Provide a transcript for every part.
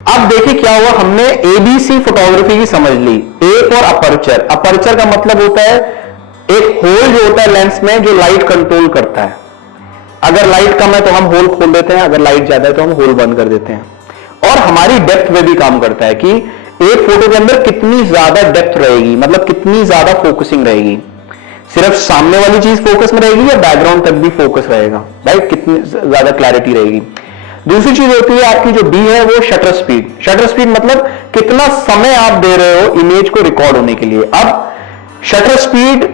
अब देखिए क्या हुआ, हमने एबीसी फोटोग्राफी की समझ ली। एक और अपर्चर, अपर्चर का मतलब होता है एक होल जो होता है लेंस में जो लाइट कंट्रोल करता है। अगर लाइट कम है तो हम होल खोल देते हैं, अगर लाइट ज्यादा है तो हम होल बंद कर देते हैं। और हमारी डेप्थ में भी काम करता है कि एक फोटो के अंदर कितनी ज्यादा डेप्थ रहेगी, मतलब कितनी ज्यादा फोकसिंग रहेगी। सिर्फ सामने वाली चीज फोकस में रहेगी या बैकग्राउंड तक भी फोकस रहेगा, राइट, कितनी ज्यादा क्लैरिटी रहेगी। दूसरी चीज होती है आपकी जो डी है वो शटर स्पीड। शटर स्पीड मतलब कितना समय आप दे रहे हो इमेज को रिकॉर्ड होने के लिए। अब शटर स्पीड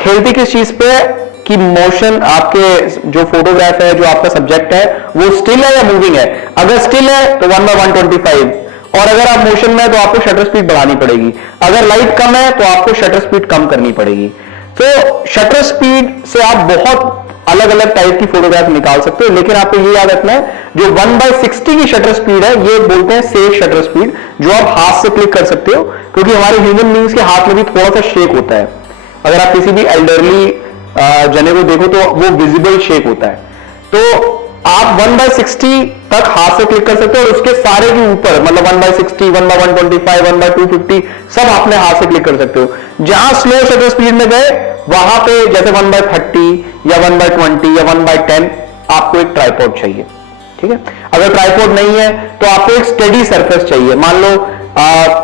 खेलती किस चीज पे कि मोशन, आपके जो फोटोग्राफ है, जो आपका सब्जेक्ट है वो स्टिल है या मूविंग है। अगर स्टिल है तो 1/125, और अगर आप मोशन में है तो आपको शटर स्पीड बढ़ानी पड़ेगी। अगर लाइट कम है तो आपको शटर स्पीड कम करनी पड़ेगी। तो शटर स्पीड से आप बहुत अलग अलग टाइप की फोटोग्राफ निकाल सकते हो, लेकिन आपको ये याद रखना है जो 1/60 की शटर स्पीड है ये बोलते हैं सेफ शटर स्पीड, जो आप हाथ से क्लिक कर सकते हो, क्योंकि हमारे ह्यूमन बींग्स के हाथ में भी थोड़ा सा शेक होता है। अगर आप किसी भी एल्डरली जने को देखो तो वो विजिबल शेक होता है। तो आप 1/60 तक हाथ से क्लिक कर सकते हो, और उसके सारे के ऊपर मतलब 1/60, 1/125, 1/250 सब अपने हाथ से क्लिक कर सकते हो। जहां स्लो शटर स्पीड में गए वहां पे जैसे 1/30 या 1/20 या 1/10 आपको एक ट्राइपॉड चाहिए, ठीक है। अगर ट्राइपॉड नहीं है तो आपको एक स्टेडी सरफेस चाहिए। मान लो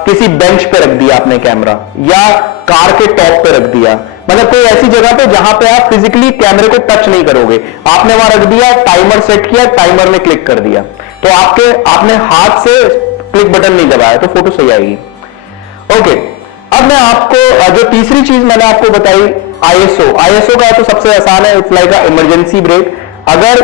किसी बेंच पे रख दिया आपने कैमरा, या कार के टॉप पे रख दिया, मतलब कोई ऐसी जगह पे जहां पे आप फिजिकली कैमरे को टच नहीं करोगे, आपने वहां रख दिया, टाइमर सेट किया, टाइमर में क्लिक कर दिया, तो आपने हाथ से क्लिक बटन नहीं दबाया तो फोटो सही आएगी। ओके, अब मैं आपको जो तीसरी चीज मैंने आपको बताई आईएसओ। आईएसओ का तो सबसे आसान है, इट्स लाइक इमरजेंसी ब्रेक। अगर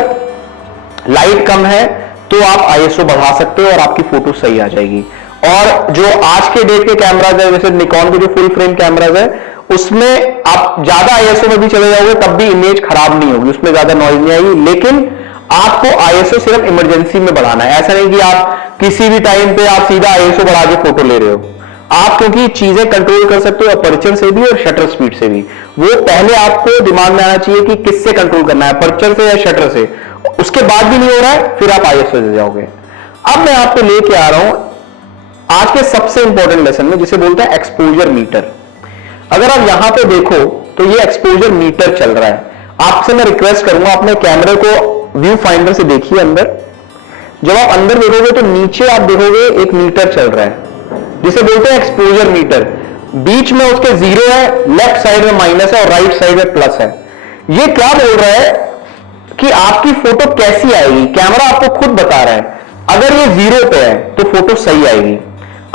लाइट कम है तो आप आईएसओ बढ़ा सकते हो और आपकी फोटो सही आ जाएगी। और जो आज के डेट के कैमराज है, जैसे निकॉन के जो फुल फ्रेम कैमराज है, उसमें आप ज्यादा आईएसओ में भी चले जाओगे तब भी इमेज खराब नहीं होगी, उसमें ज्यादा नॉइज नहीं आएगी। लेकिन आपको आईएसओ सिर्फ इमरजेंसी में बढ़ाना है। ऐसा नहीं कि आप किसी भी टाइम पे आप सीधा आईएसओ बढ़ा के फोटो ले रहे हो। आप क्योंकि चीजें कंट्रोल कर सकते हो अपर्चर से भी और शटर स्पीड से भी, वो पहले आपको दिमाग में आना चाहिए कि किससे कंट्रोल करना है, अपर्चर से या शटर से। उसके बाद भी नहीं हो रहा है फिर आप आईएसओ से जाओगे। अब मैं आपको लेके आ रहा हूं आज के सबसे इंपॉर्टेंट लेसन में, जिसे बोलते हैं एक्सपोजर मीटर। अगर आप यहां पे देखो तो ये एक्सपोजर मीटर चल रहा है। आपसे मैं रिक्वेस्ट करूंगा अपने कैमरे को व्यू फाइंडर से देखिए अंदर। जब आप अंदर देखोगे तो नीचे आप देखोगे एक मीटर चल रहा है जिसे बोलते हैं एक्सपोजर मीटर। बीच में उसके 0 है, लेफ्ट साइड में माइनस है और राइट साइड में प्लस है। ये क्या बोल रहा है कि आपकी फोटो कैसी आएगी, कैमरा आपको खुद बता रहा है। अगर ये 0 पे है तो फोटो सही आएगी,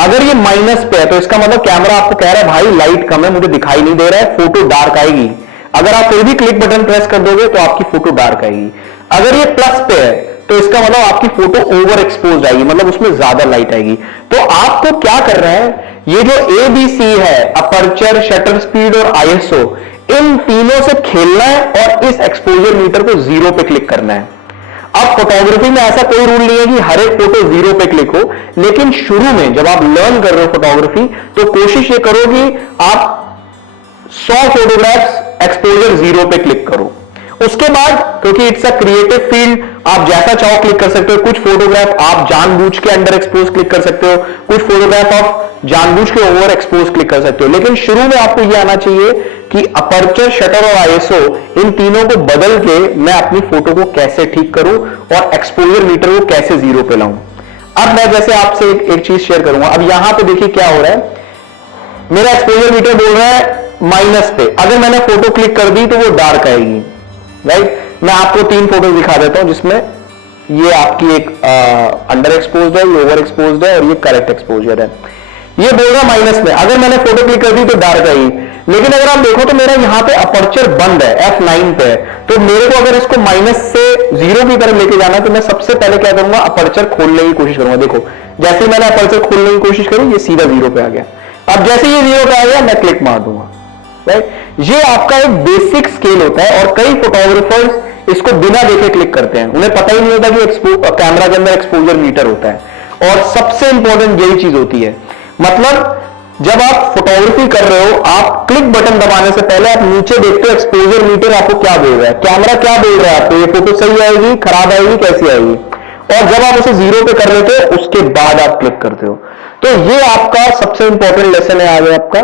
अगर ये माइनस पे है तो इसका मतलब कैमरा आपको कह रहा है भाई लाइट कम है, मुझे दिखाई नहीं दे रहा है, फोटो डार्क आएगी। अगर आप फिर भी क्लिक बटन प्रेस कर दोगे तो आपकी फोटो डार्क आएगी। अगर ये प्लस पे है तो इसका मतलब आपकी फोटो ओवर एक्सपोज आएगी, मतलब उसमें ज्यादा लाइट आएगी। तो आपको क्या करना है, ये जो एबीसी है, अपर्चर, शटर स्पीड और आईएसओ, इन तीनों से खेलना है और इस एक्सपोजर मीटर को 0 पे क्लिक करना है। अब फोटोग्राफी में ऐसा कोई रूल नहीं है कि हर एक फोटो 0 पे क्लिक हो, लेकिन शुरू में जब आप लर्न कर रहे हो फोटोग्राफी तो कोशिश ये करो कि आप 100 फोटोग्राफ्स एक्सपोजर 0 पे क्लिक करो। उसके बाद क्योंकि इट्स अ क्रिएटिव फील्ड, आप जैसा चाहो क्लिक कर सकते हो। कुछ फोटोग्राफ आप जानबूझ के अंडर एक्सपोज क्लिक कर सकते हो, कुछ फोटोग्राफ आप जानबूझ के ओवर एक्सपोज क्लिक कर सकते हो। लेकिन शुरू में आपको यह आना चाहिए कि अपर्चर, शटर और आईएसओ, इन तीनों को बदल के मैं अपनी फोटो को कैसे ठीक करूं और एक्सपोजर मीटर को कैसे 0 पे लाऊं। अब मैं जैसे आपसे एक चीज शेयर करूंगा। अब यहां पे देखिए क्या हो रहा है, मेरा एक्सपोजर मीटर बोल रहा है माइनस पे। अगर मैंने फोटो क्लिक कर दी तो वो डार्क आएगी, राइट। मैं आपको 3 फोटो दिखा देता हूं जिसमें ये आपकी एक अंडर एक्सपोज्ड है, ये ओवर एक्सपोज्ड है और ये करेक्ट एक्सपोजर है। ये बोल रहा माइनस में, अगर मैंने फोटो क्लिक कर दी तो डार्क आएगी। लेकिन अगर आप देखो तो मेरा यहां पे अपर्चर बंद है, F9 पे है, तो मेरे को अगर इसको माइनस से 0 की तरफ लेके जाना है तो मैं सबसे पहले क्या करूंगा, अपर्चर खोलने की कोशिश करूंगा। देखो जैसे ही मैंने अपर्चर खोलने की कोशिश करी ये सीधा 0 पे आ गया। अब जैसे ये 0 पे आ गया मैं क्लिक मार दूंगा, राइट। ये आपका एक बेसिक स्केल होता है और कई फोटोग्राफर्स इसको बिना देखे क्लिक करते हैं, उन्हें पता ही नहीं होता कि कैमरा के अंदर एक्सपोजर मीटर होता है। और सबसे इंपॉर्टेंट यही चीज होती है, मतलब जब आप फोटोग्राफी कर रहे हो आप क्लिक बटन दबाने से पहले आप नीचे देखते हो एक्सपोजर मीटर आपको क्या बोल रहा है, कैमरा क्या बोल रहा है आपको, ये फोटो सही आएगी, खराब आएगी, कैसी आएगी। और जब आप उसे 0 पे कर लेते हो उसके बाद आप क्लिक करते हो। तो ये आपका सबसे इंपॉर्टेंट लेसन है आज आपका।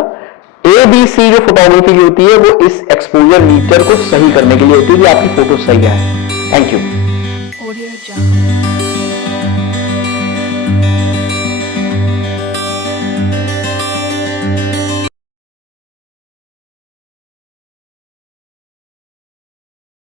ABC जो फोटोग्राफी की होती है वो इस एक्सपोजर मीटर को सही करने के लिए होती है कि आपकी फोटो सही है। Thank you.